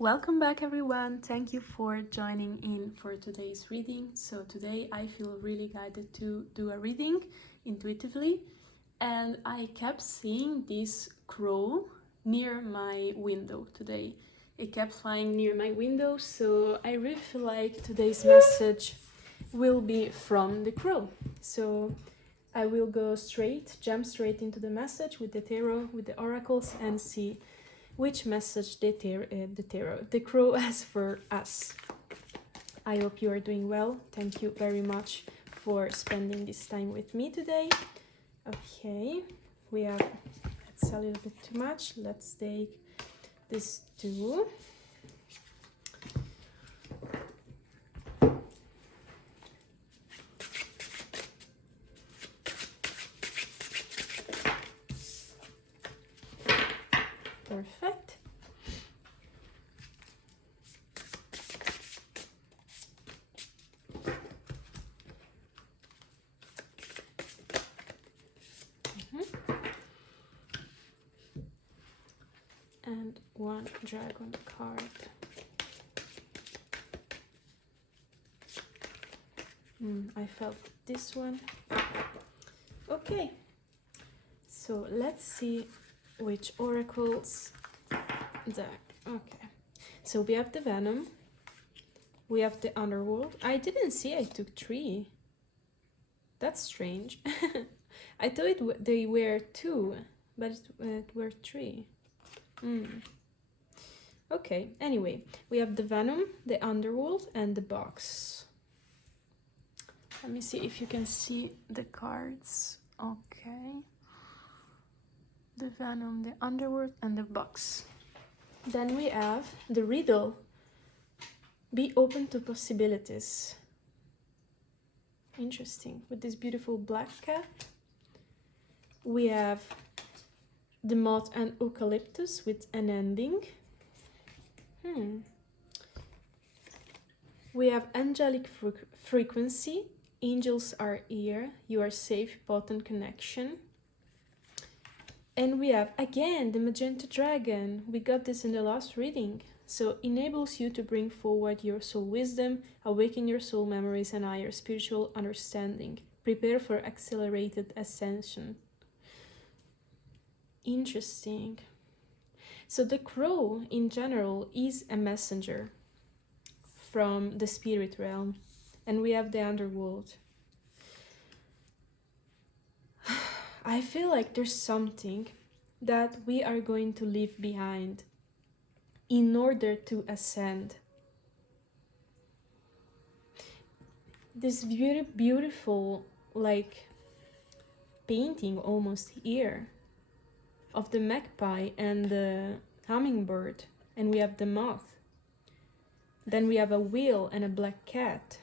Welcome back everyone, thank you for joining in for today's reading. So today I feel really guided to do a reading intuitively, and I kept seeing this crow near my window today. It kept flying near my window, so I really feel like today's message will be from the crow. So I will jump straight into the message with the tarot, with the oracles, and see which message the crow has for us. I hope you are doing well. Thank you very much for spending this time with me today. Okay, it's a little bit too much. Let's take this two. Perfect. And one dragon card. I felt this one. Okay, so let's see which oracles okay, so we have the venom, we have the underworld. I didn't see I took 3. That's strange. I thought they were 2, but it were 3. Okay, anyway, we have the venom, the underworld, and the box. Let me see if you can see the cards. Okay, the venom, the underworld, and the box. Then we have the riddle. Be open to possibilities. Interesting, with this beautiful black cat. We have the moth and eucalyptus with an ending. We have angelic frequency. Angels are here. You are safe, potent connection. And we have, again, the magenta dragon. We got this in the last reading. So, enables you to bring forward your soul wisdom, awaken your soul memories and higher spiritual understanding. Prepare for accelerated ascension. Interesting. So, the crow, in general, is a messenger from the spirit realm. And we have the underworld. I feel like there's something that we are going to leave behind in order to ascend. This beautiful, like, painting almost here of the magpie and the hummingbird, and we have the moth. Then we have a wheel and a black cat.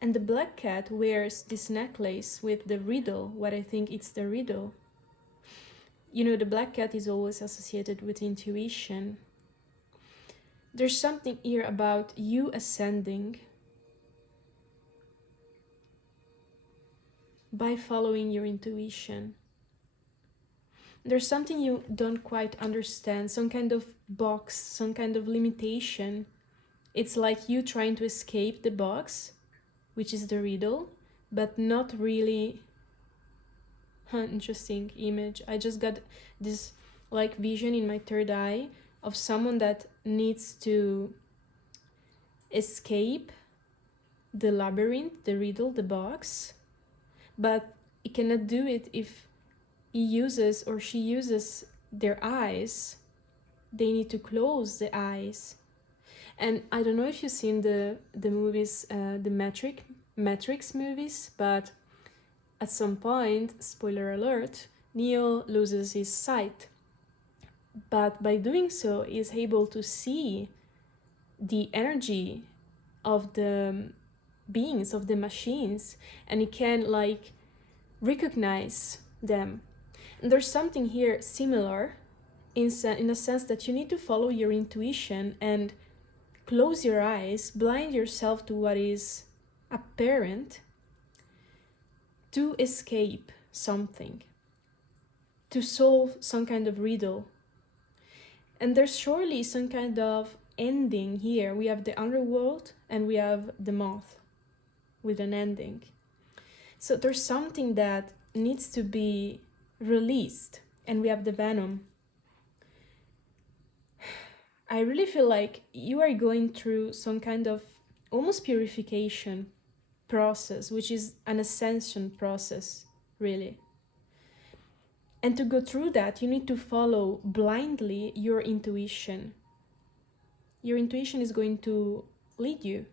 And the black cat wears this necklace with the riddle, what I think it's the riddle. You know, the black cat is always associated with intuition. There's something here about you ascending by following your intuition. There's something you don't quite understand, some kind of box, some kind of limitation. It's like you trying to escape the box, which is the riddle, but not really. Interesting image. I just got this like vision in my third eye of someone that needs to escape the labyrinth, the riddle, the box, but he cannot do it if he uses or she uses their eyes. They need to close the eyes. And I don't know if you've seen the movies, the Matrix movies, but at some point, spoiler alert, Neo loses his sight. But by doing so, he is able to see the energy of the beings, of the machines, and he can like recognize them. And there's something here similar in a sense that you need to follow your intuition and close your eyes, blind yourself to what is apparent to escape something, to solve some kind of riddle. And there's surely some kind of ending here. We have the underworld and we have the moth with an ending. So there's something that needs to be released, and we have the venom. I really feel like you are going through some kind of almost purification process, which is an ascension process, really. And to go through that, you need to follow blindly your intuition. Your intuition is going to lead you.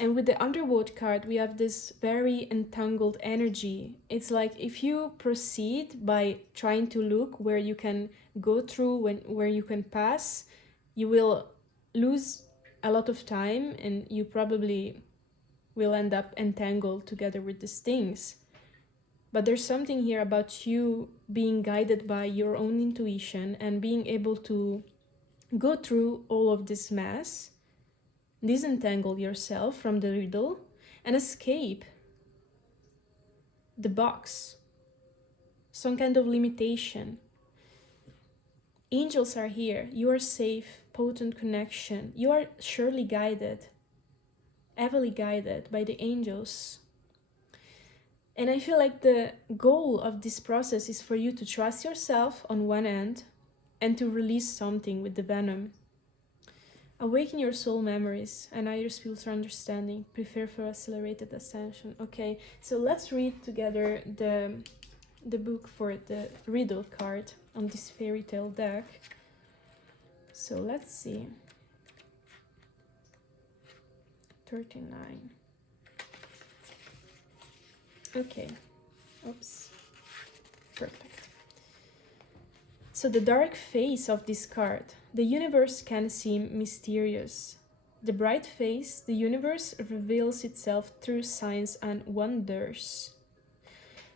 And with the underworld card, we have this very entangled energy. It's like if you proceed by trying to look where you can go through, where you can pass, you will lose a lot of time and you probably will end up entangled together with these things. But there's something here about you being guided by your own intuition and being able to go through all of this mess, disentangle yourself from the riddle, and escape the box. Some kind of limitation. Angels are here. You are safe, potent connection. You are surely guided, heavily guided by the angels. And I feel like the goal of this process is for you to trust yourself on one end and to release something with the venom. Awaken your soul memories and your spiritual understanding. Prepare for accelerated ascension. Okay, so let's read together the book for the riddle card on this Fairytale deck. So let's see. 39. Okay. Oops. Perfect. So the dark face of this card. The universe can seem mysterious. The bright face, the universe reveals itself through signs and wonders.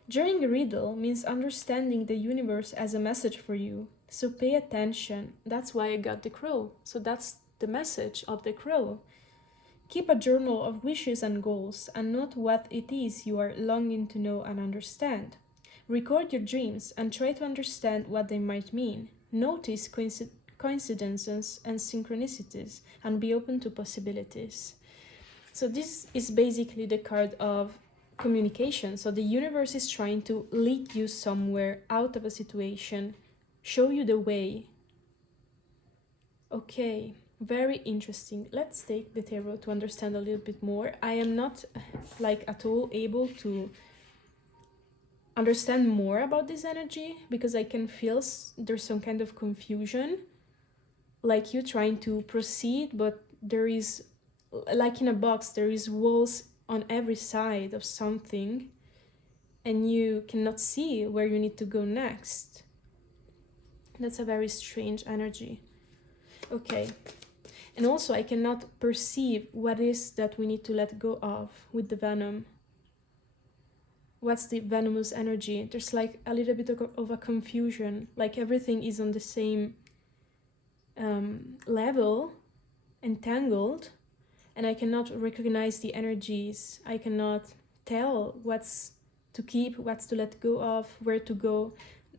During a riddle means understanding the universe as a message for you. So pay attention. That's why I got the crow. So that's the message of the crow. Keep a journal of wishes and goals and note what it is you are longing to know and understand. Record your dreams and try to understand what they might mean. Notice coincidences and synchronicities and be open to possibilities. So this is basically the card of communication. So the universe is trying to lead you somewhere out of a situation, show you the way. Okay. Very interesting. Let's take the tarot to understand a little bit more. I am not like at all able to understand more about this energy because I can feel there's some kind of confusion, like you trying to proceed, but there is, like in a box, there is walls on every side of something and you cannot see where you need to go next. That's a very strange energy. Okay. And also I cannot perceive what is that we need to let go of with the venom. What's the venomous energy? There's like a little bit of a confusion, like everything is on the same level, entangled, and I cannot recognize the energies. I cannot tell what's to keep, what's to let go of, where to go.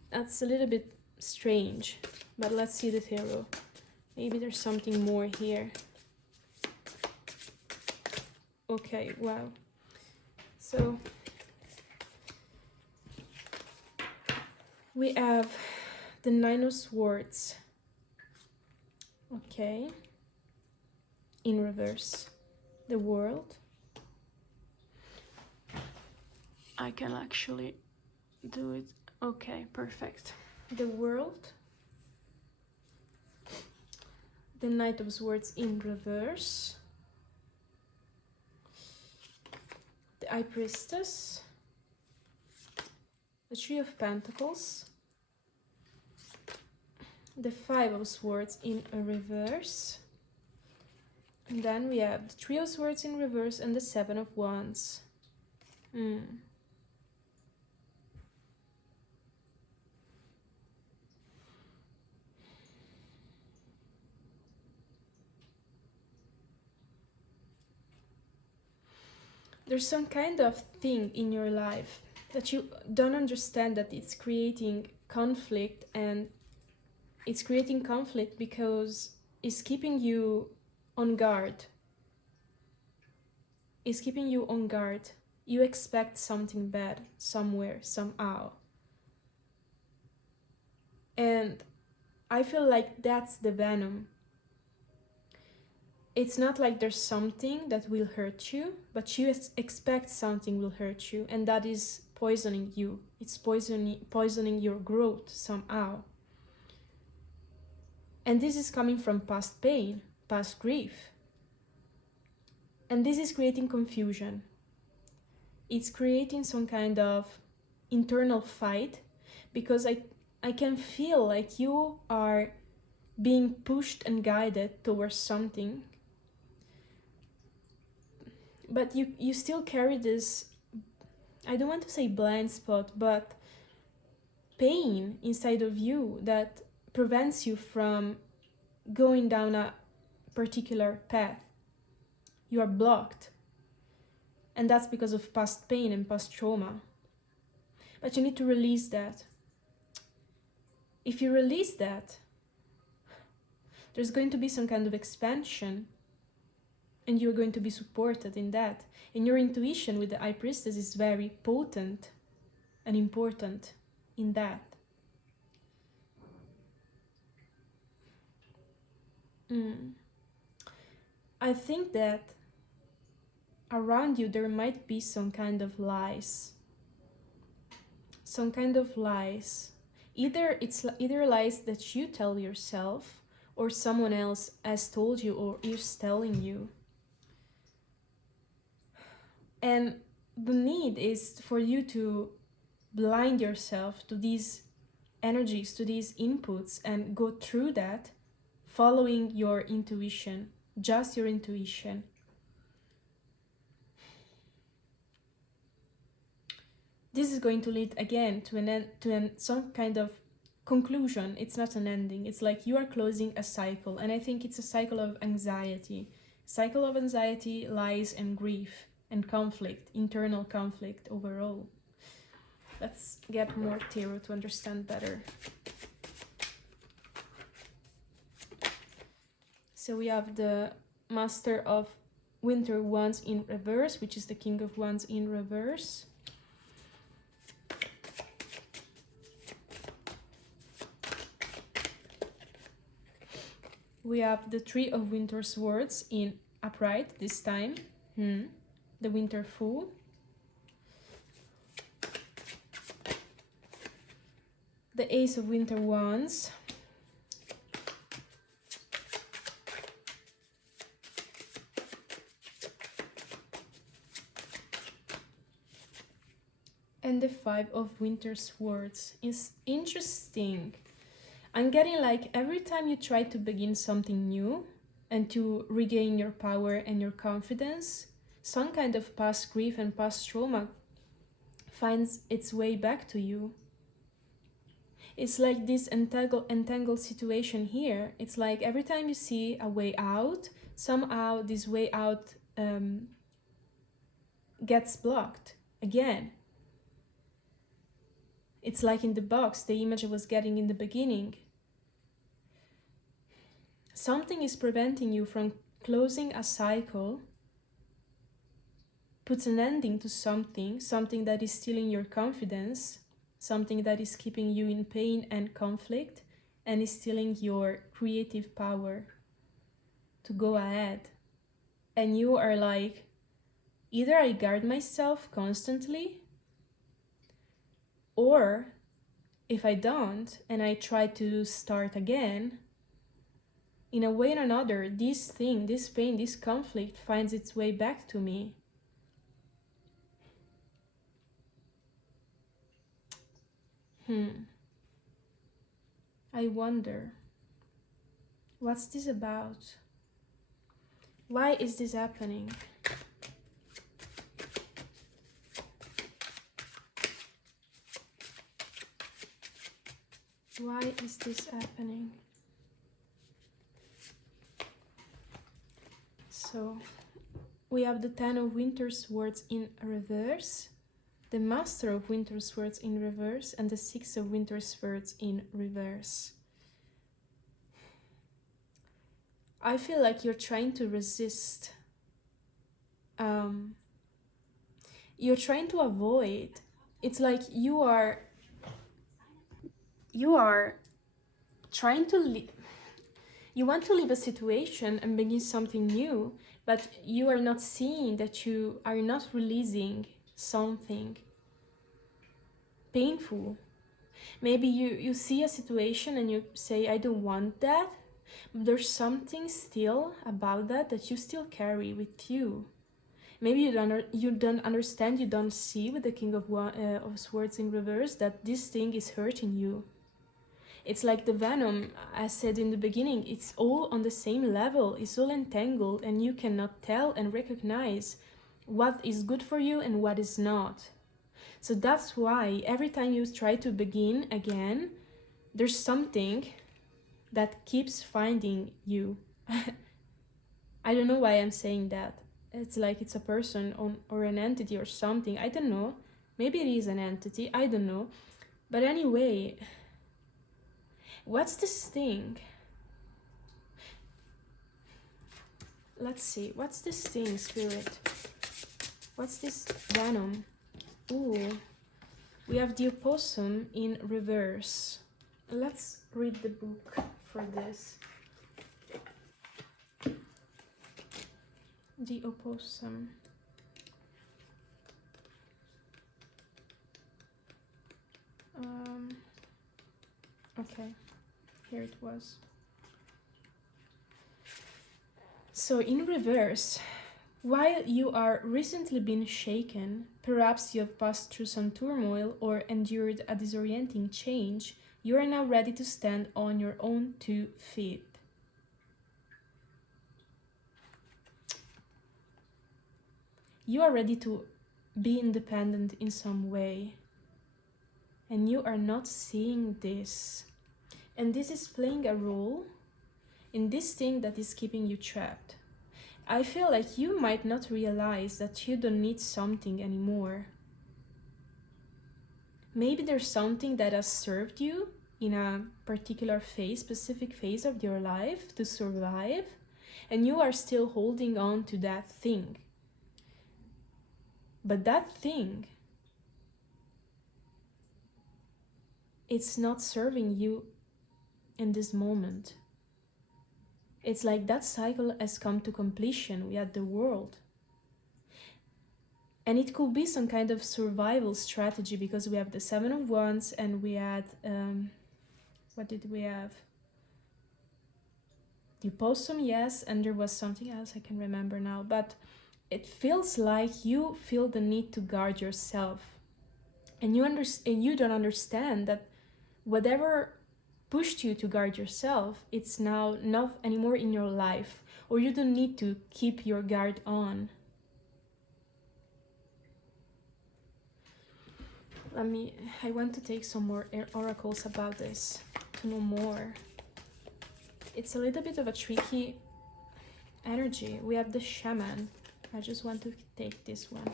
That's a little bit strange, but let's see the tarot. Maybe there's something more here. Okay, wow. So we have the Nine of Swords. Okay. In reverse. The World. I can actually do it. Okay, perfect. The World. The Knight of Swords in reverse. The High Priestess. The Three of Pentacles. The Five of Swords in reverse. And then we have the Three of Swords in reverse and the Seven of Wands. There's some kind of thing in your life that you don't understand, that it's creating conflict and It's creating conflict because it's keeping you on guard. It's keeping you on guard. You expect something bad somewhere, somehow. And I feel like that's the venom. It's not like there's something that will hurt you, but you expect something will hurt you, and that is poisoning you. It's poisoning your growth somehow. And this is coming from past pain, past grief. And this is creating confusion. It's creating some kind of internal fight, because I can feel like you are being pushed and guided towards something. But you still carry this, I don't want to say blind spot, but pain inside of you that prevents you from going down a particular path. You are blocked. And that's because of past pain and past trauma. But you need to release that. If you release that, there's going to be some kind of expansion, and you're going to be supported in that. And your intuition with the High Priestess is very potent and important in that. I think that around you there might be some kind of lies. Some kind of lies. Either lies that you tell yourself, or someone else has told you or is telling you. And the need is for you to blind yourself to these energies, to these inputs, and go through that, following your intuition, just your intuition. This is going to lead again to an end, some kind of conclusion. It's not an ending. It's like you are closing a cycle, and I think it's a cycle of anxiety. Cycle of anxiety, lies, and grief, and conflict, internal conflict overall. Let's get more tarot to understand better. So we have the Master of Winter Wands in reverse, which is the King of Wands in reverse. We have the Three of Winter Swords in upright this time. The Winter Fool. The Ace of Winter Wands. And the Five of Winter Swords. Is interesting. I'm getting like every time you try to begin something new and to regain your power and your confidence, some kind of past grief and past trauma finds its way back to you. It's like this entangled situation here. It's like every time you see a way out, somehow this way out gets blocked again. It's like in the box, the image I was getting in the beginning. Something is preventing you from closing a cycle, puts an ending to something that is stealing your confidence, something that is keeping you in pain and conflict, and is stealing your creative power to go ahead. And you are like, either I guard myself constantly, or if I don't and I try to start again, in a way or another, this thing, this pain, this conflict finds its way back to me. I wonder, what's this about? Why is this happening? Why is this happening? So, we have the Ten of Winter Swords in reverse, the Master of Winter Swords in reverse, and the Six of Winter Swords in reverse. I feel like you're trying to resist. You're trying to avoid. It's like you are trying to you want to leave a situation and begin something new, but you are not seeing that you are not releasing something painful. Maybe you see a situation and you say, I don't want that, but there's something still about that you still carry with you. Maybe you don't understand, you don't see with the King of Swords in reverse that this thing is hurting you. It's like the venom, I said in the beginning, it's all on the same level, it's all entangled, and you cannot tell and recognize what is good for you and what is not. So that's why every time you try to begin again, there's something that keeps finding you. I don't know why I'm saying that. It's like it's a person or an entity or something. I don't know. Maybe it is an entity. I don't know. But anyway, what's this thing? Let's see. What's this thing, Spirit? What's this venom? Ooh. We have the opossum in reverse. Let's read the book for this. The opossum. Okay, here it was. So in reverse, while you are recently been shaken, perhaps you have passed through some turmoil or endured a disorienting change, you are now ready to stand on your own 2 feet. You are ready to be independent in some way. And you are not seeing this. And this is playing a role in this thing that is keeping you trapped. I feel like you might not realize that you don't need something anymore. Maybe there's something that has served you in a particular phase, specific phase of your life to survive, and you are still holding on to that thing. But that thing, it's not serving you in this moment. It's like that cycle has come to completion. We had the world. And it could be some kind of survival strategy because we have the 7 of Wands and we had, what did we have? The opossum, yes, and there was something else I can remember now. But it feels like you feel the need to guard yourself. And you don't understand that whatever pushed you to guard yourself, it's now not anymore in your life, or you don't need to keep your guard on. I want to take some more oracles about this to know more. It's a little bit of a tricky energy. We have the Shaman. I just want to take this one.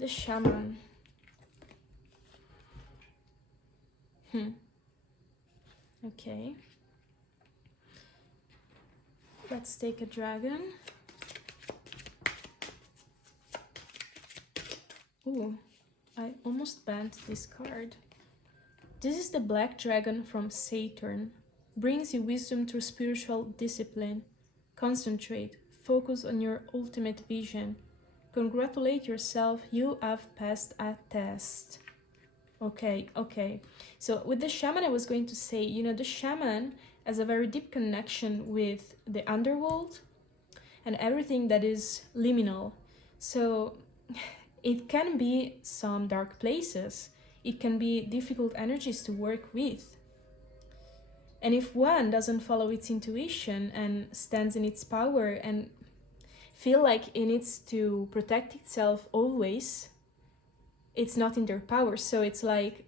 The Shaman. Okay. Let's take a dragon. Ooh, I almost banned this card. This is the Black Dragon from Saturn. Brings you wisdom through spiritual discipline. Concentrate. Focus on your ultimate vision. Congratulate yourself, you have passed a test. Okay. So with the Shaman, I was going to say, the Shaman has a very deep connection with the underworld and everything that is liminal. So it can be some dark places. It can be difficult energies to work with. And if one doesn't follow its intuition and stands in its power and feel like it needs to protect itself always, it's not in their power. So it's like,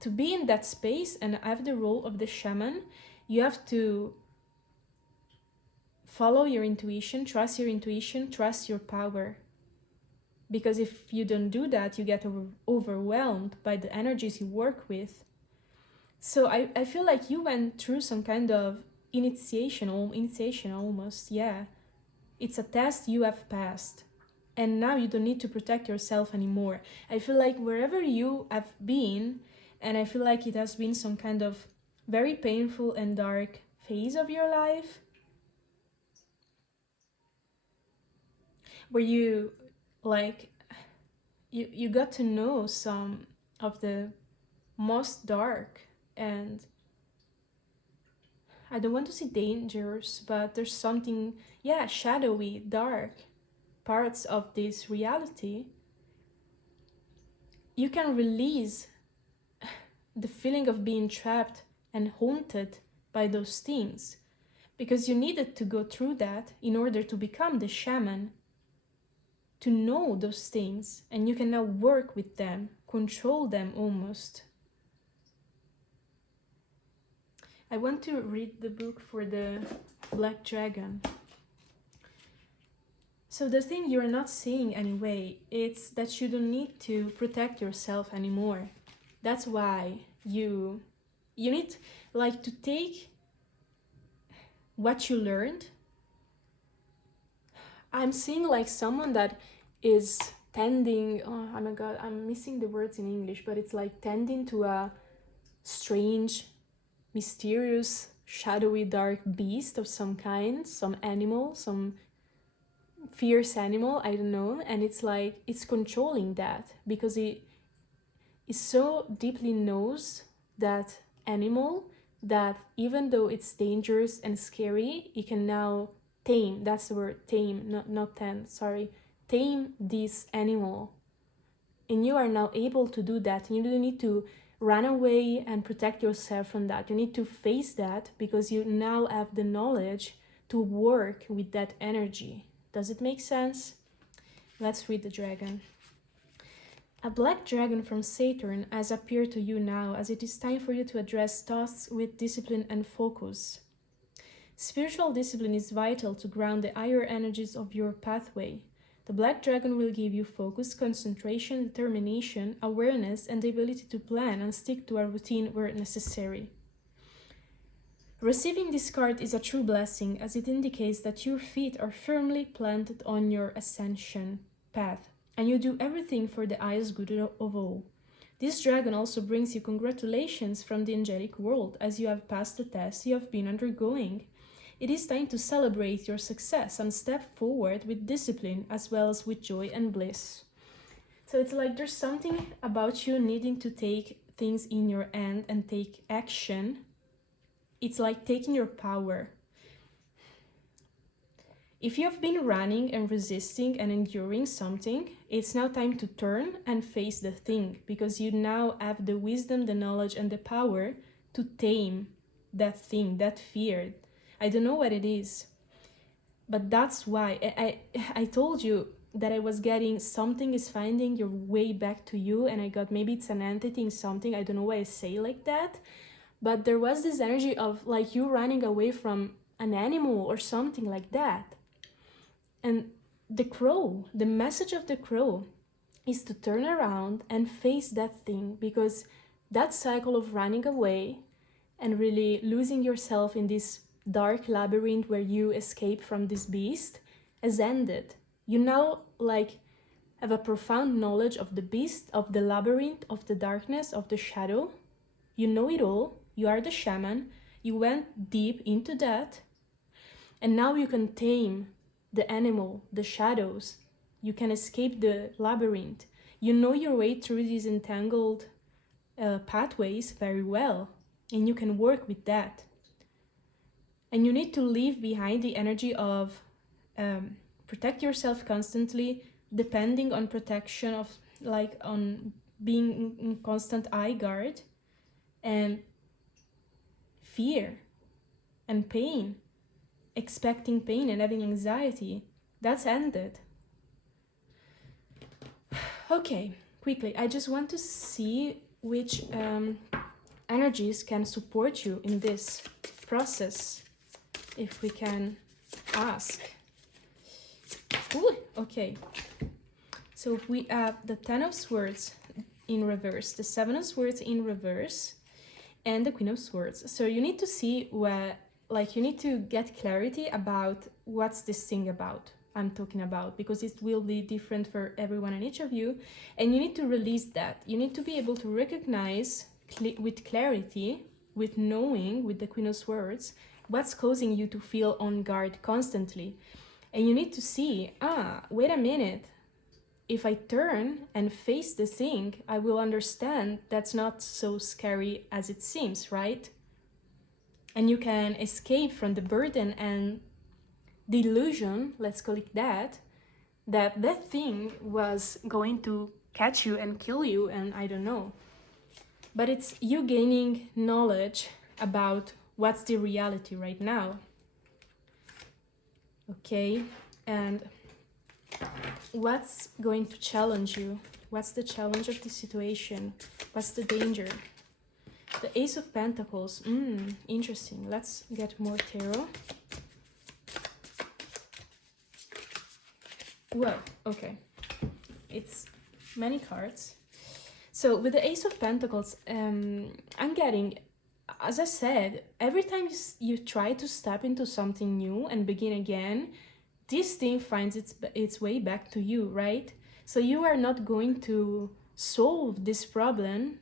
to be in that space and have the role of the Shaman, you have to follow your intuition, trust your power. Because if you don't do that, you get overwhelmed by the energies you work with. So I feel like you went through some kind of initiation almost, yeah. It's a test you have passed. And now you don't need to protect yourself anymore. I feel like wherever you have been, and I feel like it has been some kind of very painful and dark phase of your life, where you like you got to know some of the most dark and, I don't want to say dangerous, but there's something, yeah, shadowy, dark parts of this reality. You can release the feeling of being trapped and haunted by those things, because you needed to go through that in order to become the shaman, to know those things, and you can now work with them, control them almost. I want to read the book for the Black Dragon. So the thing you're not seeing anyway, it's that you don't need to protect yourself anymore. That's why you need like to take what you learned. I'm seeing like someone that is tending, oh my god, I'm missing the words in English, but it's like tending to a strange, mysterious, shadowy, dark beast of some kind, some animal, some fierce animal, I don't know. And it's like it's controlling that because it so deeply knows that animal that even though it's dangerous and scary, it can now tame, that's the word, tame, not tend, sorry, tame this animal. And you are now able to do that. And you don't need to run away and protect yourself from that. You need to face that because you now have the knowledge to work with that energy. Does it make sense? Let's read the dragon. A black dragon from Saturn has appeared to you now, as it is time for you to address tasks with discipline and focus. Spiritual discipline is vital to ground the higher energies of your pathway. The black dragon will give you focus, concentration, determination, awareness, and the ability to plan and stick to a routine where necessary. Receiving this card is a true blessing, as it indicates that your feet are firmly planted on your ascension path, and you do everything for the highest good of all. This dragon also brings you congratulations from the angelic world, as you have passed the test you have been undergoing. It is time to celebrate your success and step forward with discipline as well as with joy and bliss. So it's like there's something about you needing to take things in your hand and take action. It's like taking your power. If you have been running and resisting and enduring something, it's now time to turn and face the thing, because you now have the wisdom, the knowledge, and the power to tame that thing, that fear. I don't know what it is, but that's why I told you that I was getting something is finding your way back to you, and I got maybe it's an entity in something. I don't know why I say like that, but there was this energy of like you running away from an animal or something like that. And the crow, the message of the crow is to turn around and face that thing, because that cycle of running away and really losing yourself in this dark labyrinth where you escape from this beast has ended. You now like have a profound knowledge of the beast, of the labyrinth, of the darkness, of the shadow. You know it all. You are the shaman. You went deep into that, and now you can tame the animal, the shadows. You can escape the labyrinth. You know your way through these entangled pathways very well, and you can work with that. And you need to leave behind the energy of protect yourself constantly, depending on protection of like on being in constant eye guard, and fear and pain, expecting pain and having anxiety. That's ended. Okay, quickly, I just want to see which energies can support you in this process, if we can ask. Ooh, okay, so we have the Ten of Swords in reverse, the Seven of Swords in reverse, and the Queen of Swords. So you need to see like you need to get clarity about what's this thing about I'm talking about, because it will be different for everyone and each of you, and you need to release that. You need to be able to recognize with clarity, with knowing, with the Queen of Swords, what's causing you to feel on guard constantly. And you need to see, wait a minute, if I turn and face the thing, I will understand that's not so scary as it seems, right? And you can escape from the burden and the illusion, let's call it that thing was going to catch you and kill you, and I don't know. But it's you gaining knowledge about what's the reality right now. Okay, and what's going to challenge you? What's the challenge of the situation? What's the danger? The Ace of Pentacles. Interesting. Let's get more tarot. Well, okay. It's many cards. So with the Ace of Pentacles, I'm getting, as I said, every time you try to step into something new and begin again, this thing finds its way back to you, right? So you are not going to solve this problem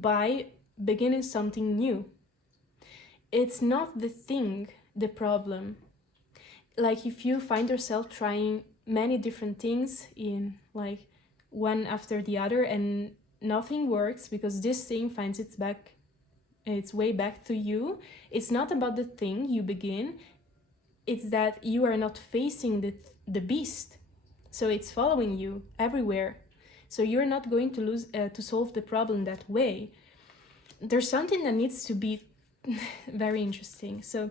by beginning something new. It's not the thing, the problem. Like if you find yourself trying many different things in like one after the other and nothing works because this thing finds its way back to you, it's not about the thing you begin, it's that you are not facing the beast. So it's following you everywhere. So you're not going to lose to solve the problem that way. There's something that needs to be very interesting. So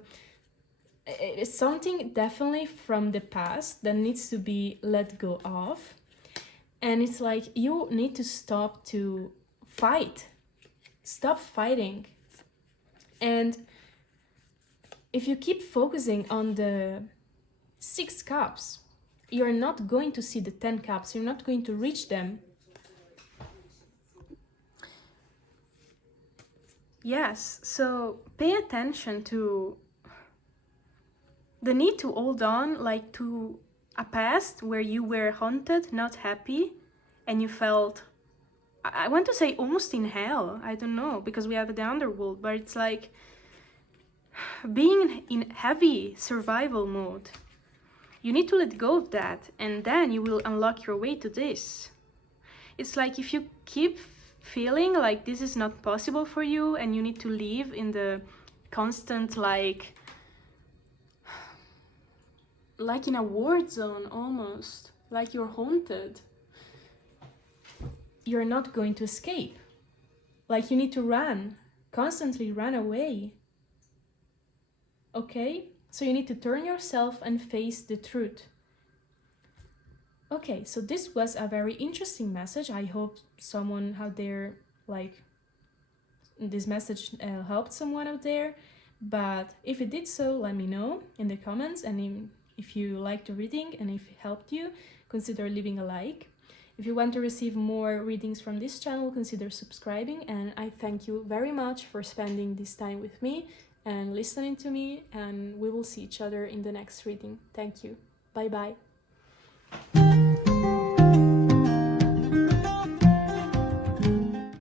it's something definitely from the past that needs to be let go of. And it's like you need to stop to fight. Stop fighting. And if you keep focusing on the 6 cups, you're not going to see the 10 cups. You're not going to reach them. Yes, so pay attention to the need to hold on, like to a past where you were haunted, not happy, and you felt, I want to say almost in hell. I don't know, because we have the underworld, but it's like being in heavy survival mode. You need to let go of that, and then you will unlock your way to this. It's like if you keep feeling like this is not possible for you and you need to live in the constant like in a war zone almost, like you're haunted, you're not going to escape. Like you need to run, constantly run away. Okay? So you need to turn yourself and face the truth. Okay, so this was a very interesting message. I hope someone out there, like, this message helped someone out there. But if it did so, let me know in the comments. And if you liked the reading and if it helped you, consider leaving a like. If you want to receive more readings from this channel, consider subscribing. And I thank you very much for spending this time with me and listening to me. And we will see each other in the next reading. Thank you. Bye-bye.